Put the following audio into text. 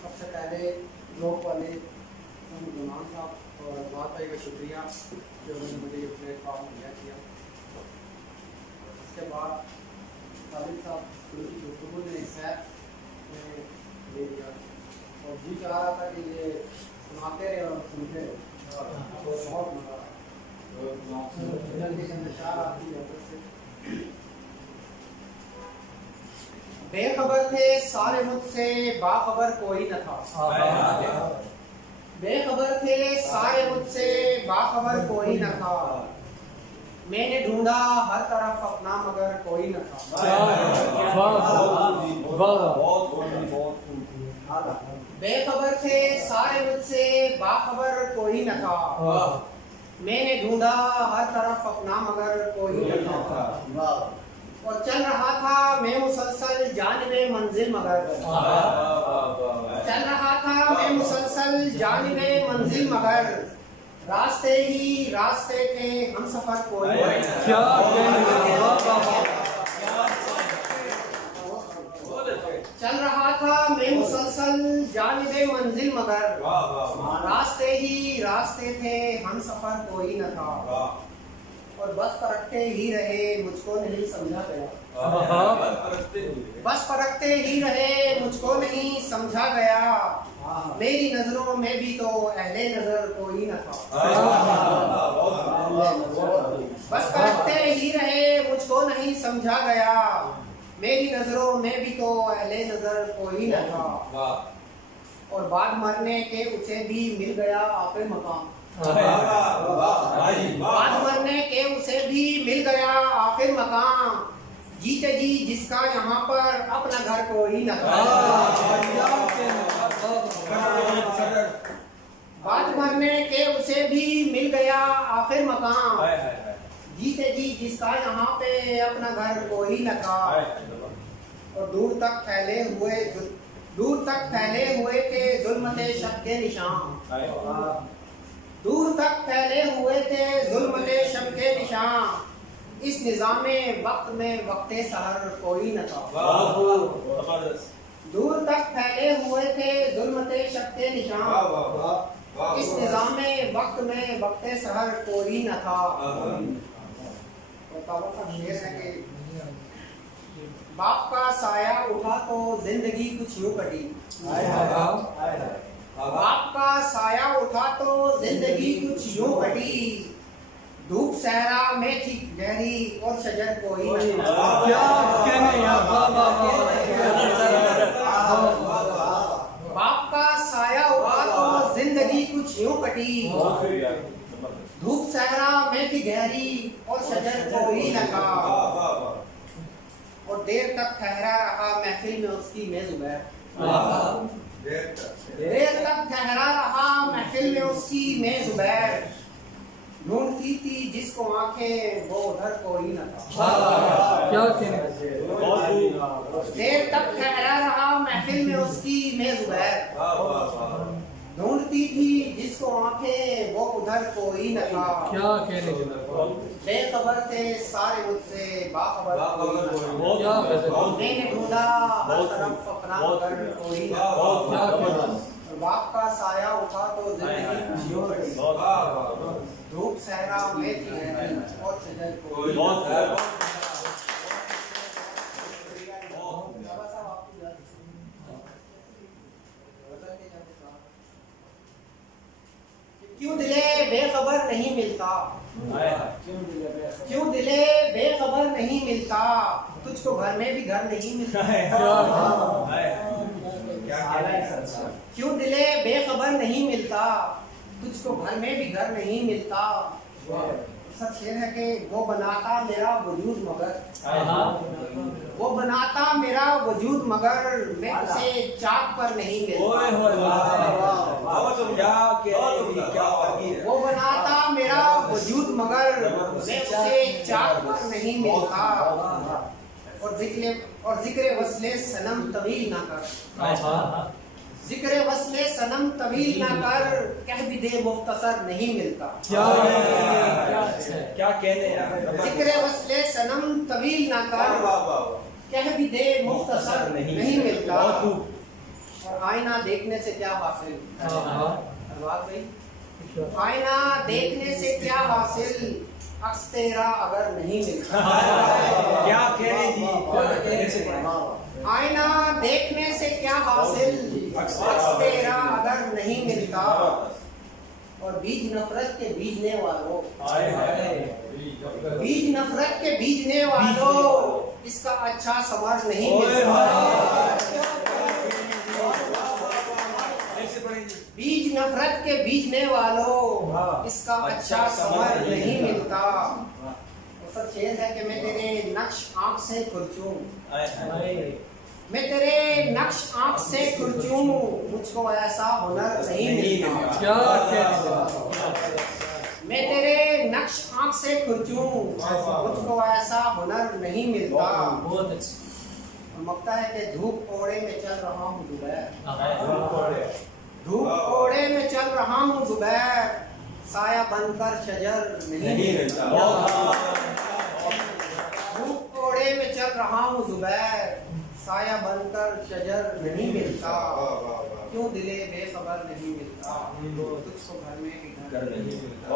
सबसे पहले ग्रुप वाले गुमान साहब और बहुत का शुक्रिया जो उन्होंने मुझे ये प्लेटफॉर्म दिया किया। इसके बाद खालिद साहब उनकी गुफ्तगू ने सैर में ले लिया और जी चाह रहा था कि ये सुनाते रहे और सुनते रहे और बहुत मज़ा आती है। बेखबर थे सारे मुझसे बाखबर कोई न था। बेखबर थे सारे मुझसे बाखबर कोई न था। मैंने ढूंढा हर तरफ अपना मगर कोई न था। बेखबर थे सारे मुझसे बाखबर कोई न था। मैंने ढूंढा हर तरफ अपना मगर कोई न था। और चल रहा था मैं मुसलसल जानिबे मंजिल मगर। चल रहा था मैं मुसलसल जानिबे मंजिल मगर। रास्ते ही रास्ते थे हम सफर कोई। चल रहा था मैं मुसलसल जानिबे मंजिल मगर। रास्ते ही रास्ते थे हम सफर कोई न था। और बस परखते ही रहे मुझको नहीं समझा गया। बस परखते ही रहे मुझको नहीं समझा गया। मेरी नजरों में भी तो अहले नजर कोई न था। बस परखते ही रहे मुझको नहीं समझा गया। मेरी नजरों में भी तो अहले नजर कोई न था। और बाद मरने के उसे भी मिल गया आखिर मकाम। बाद मरने के उसे भी मिल गया आखिर मकाम। जीते जी जिसका यहाँ पर अपना घर कोई न था। बाद मरने के उसे भी मिल गया आखिर मकाम। जीते जी जिसका यहाँ पे अपना घर कोई न था। और दूर तक फैले हुए थे जुल्मते शब के निशान। दूर तक फैले हुए थे जुल्मते शब के निशान। इस निज़ामे वक्त में वक्ते सहर कोई न था। दूर तक फैले हुए थे जुल्मते शब के निशान। इस निज़ामे वक्त में वक्ते सहर कोई न था। शेर है कि बाप का साया उठा तो जिंदगी कुछ यूं कटी। बाप का साया उठा तो जिंदगी कुछ यूं कटी। धूप सहरा में थी गहरी और शजर कोई नहीं। बाप का साया उठा तो जिंदगी कुछ यूं कटी। धूप सहरा में थी गहरी और शजर कोई न था। और देर तक ठहरा रहा महफिल में उसकी मेज़ुबैर। देर तक ठहरा रहा महफिल में उसकी मेज़ुबैर। ढूंढती थी जिसको आंखें वो उधर कोई न था। देर तक ठहरा रहा महफिल में उसकी मेज़ुबैर। ढूंढती थी जिसको आंखें वो उधर कोई न था। बेखबर थे सारे मुझसे बाखबर कोई न था। मैंने ढूंढा हर तरफ अपना मगर कोई न था। बाप का साया उठा तो जिंदगी कुछ यूं कटी। धूप सहरा में थी और शजर कोई न था। क्यों दिले बेखबर नहीं मिलता। क्यों दिले बेखबर नहीं मिलता। तुझको घर में भी घर नहीं मिलता। क्यों दिले बेखबर नहीं मिलता। तुझको घर में भी घर नहीं मिलता। सब शेर है कि वो बनाता मेरा वजूद मगर। वो बनाता मेरा वजूद मगर मैं उसे चाक पर नहीं मिलता। वो बनाता मेरा वजूद मगर मैं उसे चाक पर नहीं मिलता। और जिक्र वस्ले सनम तवील ना कर। जिक्र वस्ले सनम तवील ना कर। कह भी दे मुख्तसर नहीं मिलता। क्या कहने। जिक्र वस्ले सनम तवील ना कर। कह भी दे मुख्तसर नहीं मिलता। और आईना देखने से क्या हासिल, आईना देखने से क्या हासिल, अक्स तेरा अगर नहीं मिलता। क्या कह रहे जी? आईना देखने से क्या हासिल, अक्स तेरा अगर नहीं मिलता। और बीज नफरत के बीजने वालों, बीज नफरत के बीजने वालों, इसका अच्छा समर नहीं मिलता। बीज नफरत के बीजने वालों, इसका अच्छा समर नहीं मिलता। और शेर है कि मैं तेरे नक्श आंख से खुरचूं, मैं तेरे नक्श आंख से खुरचूं, मुझको ऐसा हुनर नहीं मिलता। मैं तेरे नक्श आंख से खुरचूं, मुझको ऐसा हुनर नहीं मिलता। मकता है कि धूप ओढ़े में चल रहा हूँ जुबैर, धूप ओढ़े में चल रहा हूँ जुबैर, साया बनकर शजर नहीं मिलता। धूप ओढ़े में चल रहा हूँ जुबैर, साया बनकर शजर नहीं मिलता। क्यों दिले बेखबर नहीं मिलता, तुझको घर में भी घर नहीं मिलता।